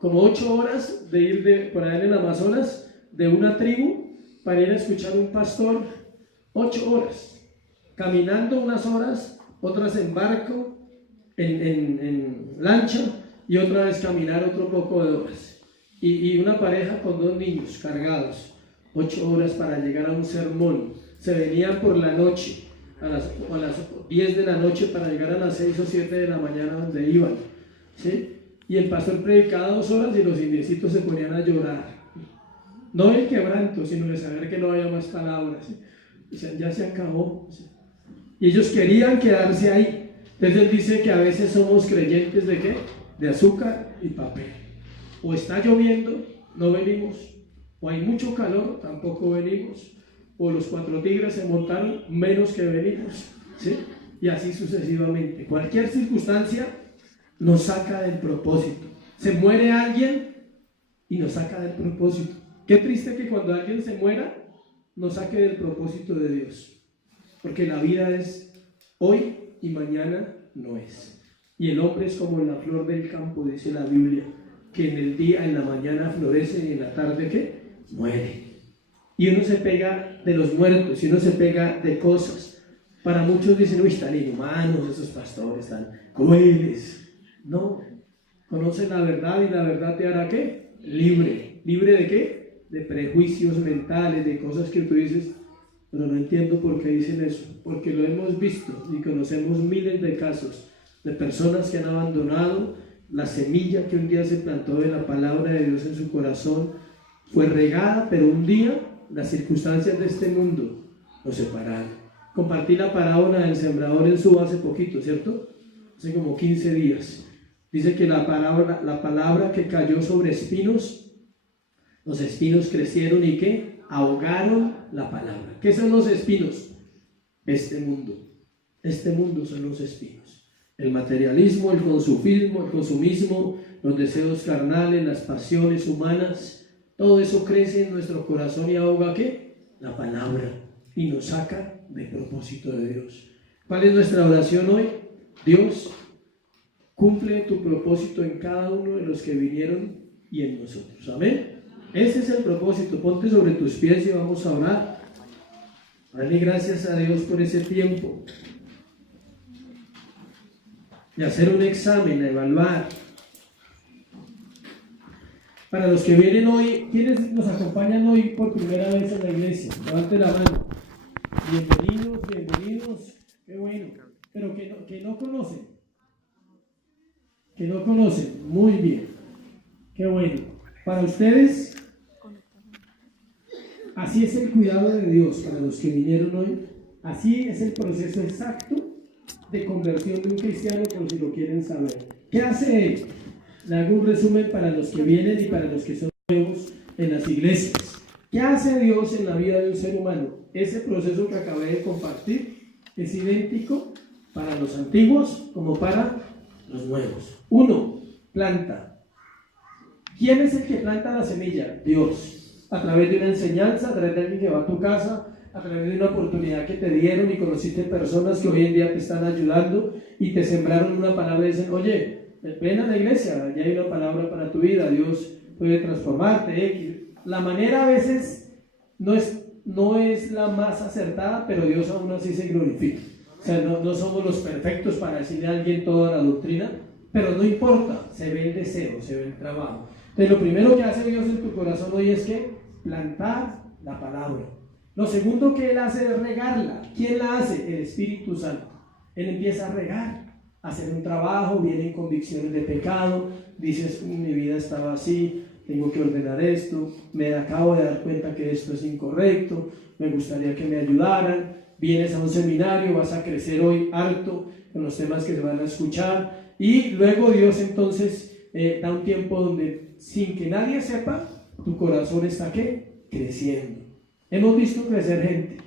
como 8 horas de ir por allá en el Amazonas de una tribu para ir a escuchar a un pastor 8 horas, caminando unas horas, otras en barco, en lancha, y otra vez caminar otro poco de horas. Y una pareja con 2 niños cargados, 8 horas para llegar a un sermón. Se venían por la noche, a las 10 de la noche para llegar a las 6 o 7 de la mañana donde iban, ¿sí? Y el pastor predicaba 2 horas y los indiecitos se ponían a llorar. No el quebranto, sino de saber que no había más palabras, ¿sí? Decían, ya se acabó, ¿sí? Y ellos querían quedarse ahí. Entonces él dice que a veces somos creyentes ¿de qué? De azúcar y papel. O está lloviendo, no venimos. O hay mucho calor, tampoco venimos. O los 4 tigres se montaron, menos que venimos, ¿sí? Y así sucesivamente. Cualquier circunstancia nos saca del propósito. Se muere alguien y nos saca del propósito. Qué triste que cuando alguien se muera nos saque del propósito de Dios, porque la vida es hoy y mañana no es. Y el hombre es como la flor del campo, dice la Biblia, que en el día, en la mañana florece y en la tarde ¿qué? Muere. Y uno se pega de los muertos, y uno se pega de cosas. Para muchos dicen, uy, están inhumanos esos pastores, tan crueles. No, conoce la verdad y la verdad te hará ¿qué? Libre. ¿Libre de qué? De prejuicios mentales, de cosas que tú dices, pero no entiendo por qué dicen eso, porque lo hemos visto y conocemos miles de casos de personas que han abandonado la semilla que un día se plantó de la palabra de Dios en su corazón, fue regada, pero un día las circunstancias de este mundo nos separaron. Compartí la parábola del sembrador en Suba hace poquito, ¿cierto? Hace como 15 días. Dice que la palabra que cayó sobre espinos, los espinos crecieron y ¿qué? Ahogaron la palabra. ¿Qué son los espinos? Este mundo son los espinos. El materialismo, el consumismo, los deseos carnales, las pasiones humanas, todo eso crece en nuestro corazón y ahoga ¿qué? La palabra, y nos saca del propósito de Dios. ¿Cuál es nuestra oración hoy? Dios, cumple tu propósito en cada uno de los que vinieron y en nosotros. Amén. Ese es el propósito. Ponte sobre tus pies y vamos a orar. Dale gracias a Dios por ese tiempo. Y hacer un examen, evaluar. Para los que vienen hoy, ¿quiénes nos acompañan hoy por primera vez en la iglesia? Levante la mano. Bienvenidos. Qué bueno. Pero que no conocen. Que no conocen. Muy bien. Qué bueno. Para ustedes, así es el cuidado de Dios para los que vinieron hoy. Así es el proceso exacto de conversión de un cristiano, por si lo quieren saber. ¿Qué hace él? Le hago un resumen para los que vienen y para los que son nuevos en las iglesias. ¿Qué hace Dios en la vida de un ser humano? Ese proceso que acabé de compartir es idéntico para los antiguos como para los nuevos. 1. Planta. ¿Quién es el que planta la semilla? Dios. A través de una enseñanza, a través de alguien que va a tu casa, a través de una oportunidad que te dieron y conociste personas que hoy en día te están ayudando y te sembraron una palabra y dicen, oye, ven a la iglesia, ya hay una palabra para tu vida, Dios puede transformarte. La manera a veces no es la más acertada, pero Dios aún así se glorifica. O sea, no somos los perfectos para decirle a alguien toda la doctrina, pero no importa, se ve el deseo, se ve el trabajo. Entonces lo primero que hace Dios en tu corazón hoy es que plantar la palabra. Lo segundo que Él hace es regarla. ¿Quién la hace? El Espíritu Santo. Él empieza a regar, a hacer un trabajo, vienen convicciones de pecado, dices, mi vida estaba así, tengo que ordenar esto, me acabo de dar cuenta que esto es incorrecto, me gustaría que me ayudaran. Vienes a un seminario, vas a crecer hoy harto con los temas que se van a escuchar, y luego Dios entonces da un tiempo donde sin que nadie sepa, tu corazón está ¿qué? Creciendo. Hemos visto crecer gente.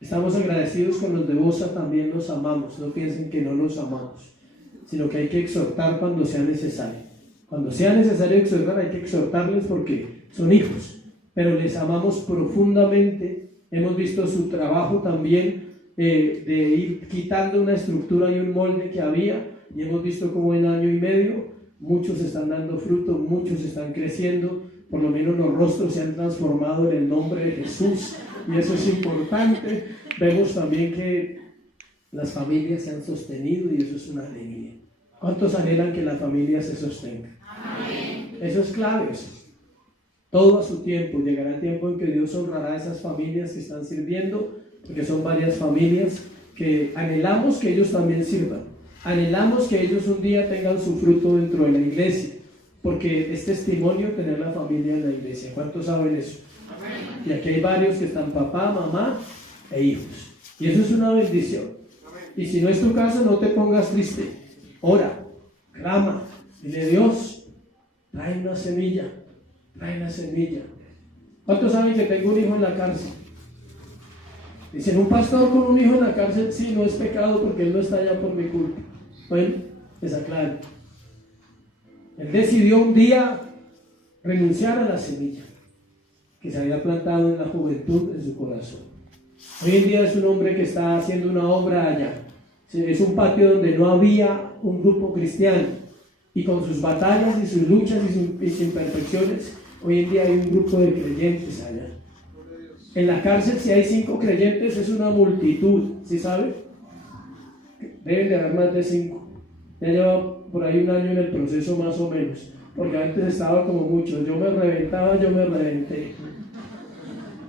Estamos agradecidos con los de Bosa, también los amamos. No piensen que no los amamos, sino que hay que exhortar cuando sea necesario. Cuando sea necesario exhortar, hay que exhortarles porque son hijos, pero les amamos profundamente. Hemos visto su trabajo también de ir quitando una estructura y un molde que había, y hemos visto cómo en 1 año y medio muchos están dando fruto, muchos están creciendo, por lo menos los rostros se han transformado en el nombre de Jesús, y eso es importante. Vemos también que las familias se han sostenido, y eso es una alegría. ¿Cuántos anhelan que la familia se sostenga? Amén. Eso es clave. Todo a su tiempo. Llegará el tiempo en que Dios honrará a esas familias que están sirviendo, porque son varias familias que anhelamos que ellos también sirvan. Anhelamos que ellos un día tengan su fruto dentro de la iglesia, porque es testimonio tener la familia en la iglesia. ¿Cuántos saben eso? Amén. Y aquí hay varios que están papá, mamá e hijos, y eso es una bendición. Amén. Y si no es tu caso, no te pongas triste. Ora, clama, dile: Dios, trae una semilla, trae una semilla. ¿Cuántos saben que tengo un hijo en la cárcel? Dicen: un pastor con un hijo en la cárcel, sí, no es pecado porque él no está allá por mi culpa. Bueno, les aclaro. Él decidió un día renunciar a la semilla que se había plantado en la juventud en su corazón. Hoy en día es un hombre que está haciendo una obra allá. Es un patio donde no había un grupo cristiano, y con sus batallas y sus luchas y sus imperfecciones, hoy en día hay un grupo de creyentes allá. En la cárcel, si hay 5 creyentes, es una multitud, ¿sí sabe? Deben de haber más de 5. Ya lleva por ahí un año en el proceso más o menos, porque antes estaba como mucho. Yo me reventaba, yo me reventé.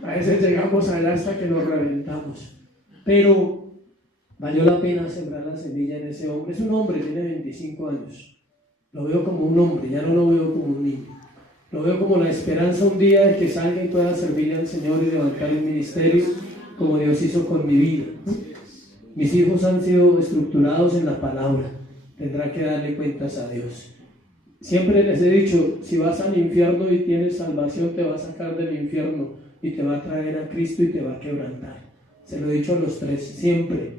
A veces llegamos allá hasta que nos reventamos. Pero valió la pena sembrar la semilla en ese hombre. Es un hombre, tiene 25 años. Lo veo como un hombre, ya no lo veo como un niño. Lo veo como la esperanza un día de que salga y pueda servirle al Señor y levantar un ministerio como Dios hizo con mi vida. Mis hijos han sido estructurados en la palabra. Tendrá que darle cuentas a Dios. Siempre les he dicho: si vas al infierno y tienes salvación, te va a sacar del infierno y te va a traer a Cristo y te va a quebrantar. Se lo he dicho a los 3, siempre,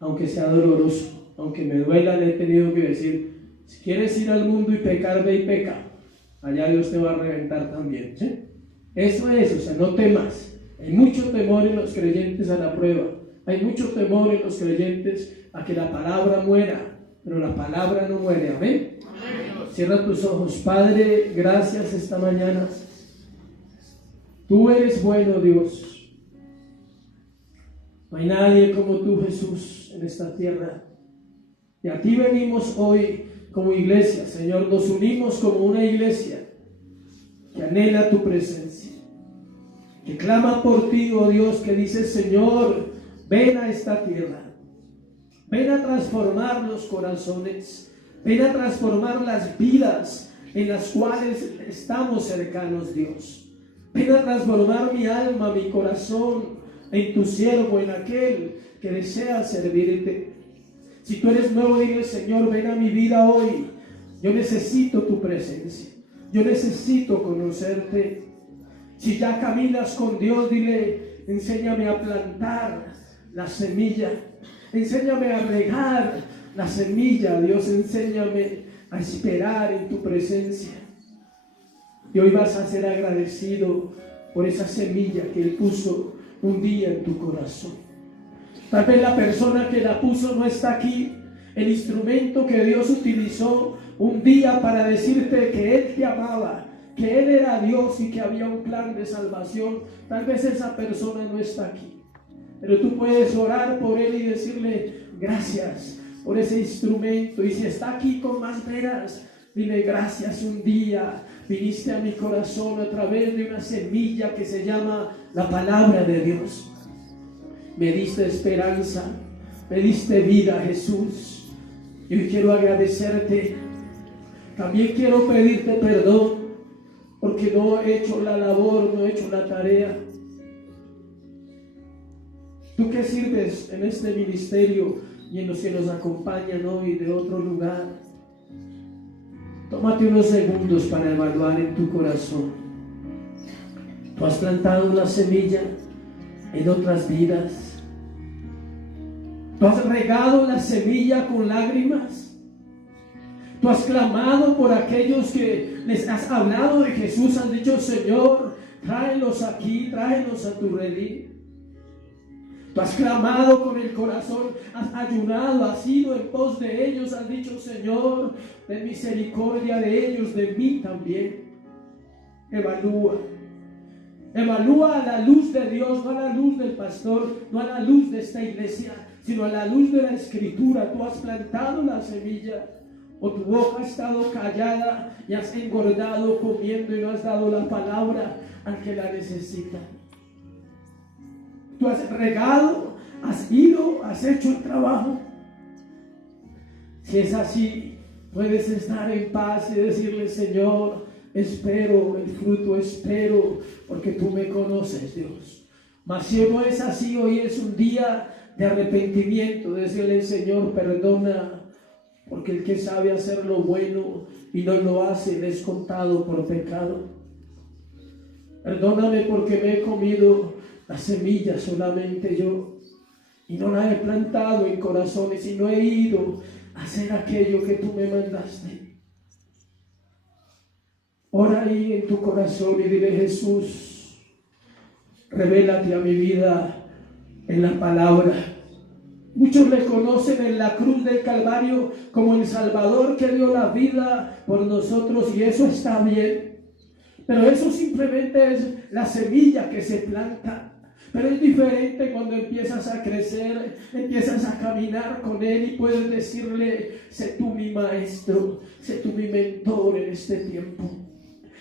aunque sea doloroso, aunque me duela, le he tenido que decir: si quieres ir al mundo y pecar, ve y peca. Allá Dios te va a reventar también, ¿sí? Eso es, o sea, no temas. Hay mucho temor en los creyentes a la prueba. Hay mucho temor en los creyentes a que la palabra muera, pero la palabra no muere. Amén. Amén. Cierra tus ojos. Padre, gracias esta mañana. Tú eres bueno, Dios. No hay nadie como tú, Jesús, en esta tierra. Y a ti venimos hoy como iglesia, Señor. Nos unimos como una iglesia que anhela tu presencia, que clama por ti, oh Dios, que dice: Señor, ven a esta tierra, ven a transformar los corazones, ven a transformar las vidas en las cuales estamos cercanos, Dios. Ven a transformar mi alma, mi corazón en tu siervo, en aquel que desea servirte. Si tú eres nuevo, dile: Señor, ven a mi vida hoy. Yo necesito tu presencia. Yo necesito conocerte. Si ya caminas con Dios, dile: enséñame a plantar la semilla. Enséñame a regar la semilla. Dios, enséñame a esperar en tu presencia. Y hoy vas a ser agradecido por esa semilla que Él puso un día en tu corazón. Tal vez la persona que la puso no está aquí. El instrumento que Dios utilizó un día para decirte que Él te amaba, que Él era Dios y que había un plan de salvación. Tal vez esa persona no está aquí, pero tú puedes orar por él y decirle: gracias por ese instrumento. Y si está aquí con más veras, dile: gracias, un día viniste a mi corazón a través de una semilla que se llama la palabra de Dios. Me diste esperanza, me diste vida, Jesús. Y hoy quiero agradecerte. También quiero pedirte perdón porque no he hecho la labor, no he hecho la tarea. Tú que sirves en este ministerio y en los que nos acompañan hoy de otro lugar, tómate unos segundos para evaluar en tu corazón. Tú has plantado una semilla en otras vidas. Tú has regado la semilla con lágrimas. Tú has clamado por aquellos que les has hablado de Jesús. Has dicho: Señor, tráelos aquí, tráelos a tu redil. Tú has clamado con el corazón, has ayunado, has ido en pos de ellos. Has dicho: Señor, ten misericordia de ellos, de mí también. Evalúa. Evalúa a la luz de Dios, no a la luz del pastor, no a la luz de esta iglesia, sino a la luz de la Escritura. Tú has plantado la semilla, o tu boca ha estado callada y has engordado comiendo y no has dado la palabra al que la necesita. Tú has regado, has ido, has hecho el trabajo. Si es así, puedes estar en paz y decirle: Señor, espero el fruto, espero, porque tú me conoces, Dios. Mas si no es así, hoy es un día de arrepentimiento, decirle: Señor, perdona, porque el que sabe hacer lo bueno y no lo hace, le es contado por pecado. Perdóname porque me he comido la semilla solamente yo, y no la he plantado en corazones, y no he ido a hacer aquello que tú me mandaste. Ora ahí en tu corazón y dile: Jesús, revélate a mi vida en la palabra. Muchos le conocen en la cruz del Calvario como el Salvador que dio la vida por nosotros, y eso está bien. Pero eso simplemente es la semilla que se planta. Pero es diferente cuando empiezas a crecer, empiezas a caminar con Él y puedes decirle: sé tú mi maestro, sé tú mi mentor en este tiempo.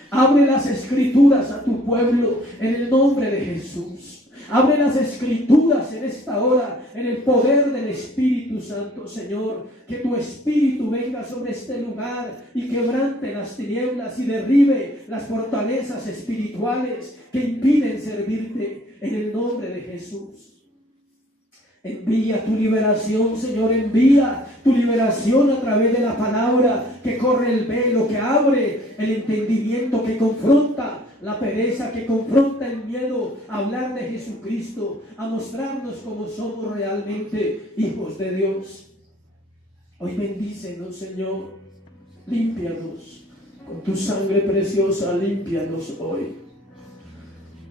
Abre las Escrituras a tu pueblo en el nombre de Jesús. Abre las Escrituras en esta hora, en el poder del Espíritu Santo, Señor. Que tu Espíritu venga sobre este lugar y quebrante las tinieblas y derribe las fortalezas espirituales que impiden servirte, en el nombre de Jesús. Envía tu liberación, Señor, envía tu liberación a través de la palabra, que corre el velo, que abre el entendimiento, que confronta la pereza, que confronta el miedo a hablar de Jesucristo, a mostrarnos como somos realmente hijos de Dios. Hoy bendícenos, Señor, límpianos con tu sangre preciosa, límpianos hoy.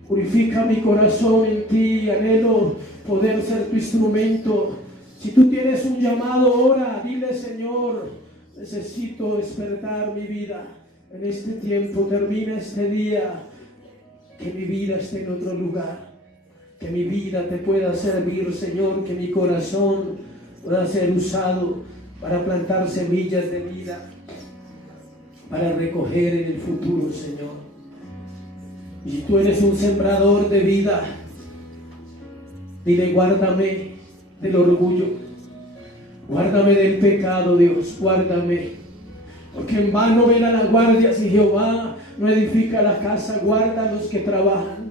Purifica mi corazón en ti, anhelo poder ser tu instrumento. Si tú tienes un llamado, ora, dile: Señor, necesito despertar mi vida en este tiempo, termina este día, que mi vida esté en otro lugar, que mi vida te pueda servir, Señor, que mi corazón pueda ser usado para plantar semillas de vida, para recoger en el futuro, Señor. Y si tú eres un sembrador de vida, dile: guárdame del orgullo, guárdame del pecado, Dios, guárdame. Porque en vano vela la guardia si Jehová no edifica la casa, guarda a los que trabajan.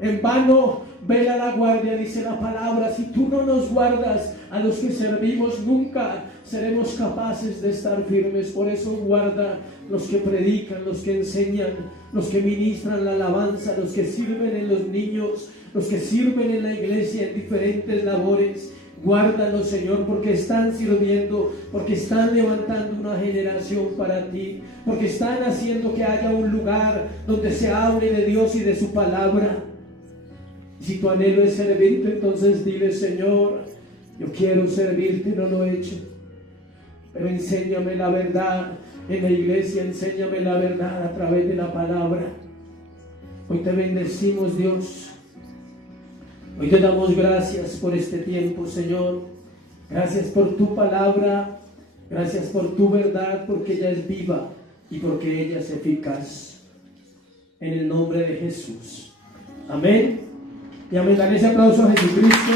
En vano vela la guardia, dice la palabra. Si tú no nos guardas a los que servimos, nunca seremos capaces de estar firmes. Por eso guarda los que predican, los que enseñan, los que ministran la alabanza, los que sirven en los niños, los que sirven en la iglesia en diferentes labores. Guárdalos, Señor, porque están sirviendo, porque están levantando una generación para ti, porque están haciendo que haya un lugar donde se hable de Dios y de su palabra. Si tu anhelo es servirte, entonces dile: Señor, yo quiero servirte, no lo he hecho, pero enséñame la verdad en la iglesia, enséñame la verdad a través de la palabra. Hoy te bendecimos, Dios. Hoy te damos gracias por este tiempo, Señor. Gracias por tu palabra, gracias por tu verdad, porque ella es viva y porque ella es eficaz. En el nombre de Jesús. Amén. Y amén. Dan ese aplauso a Jesucristo.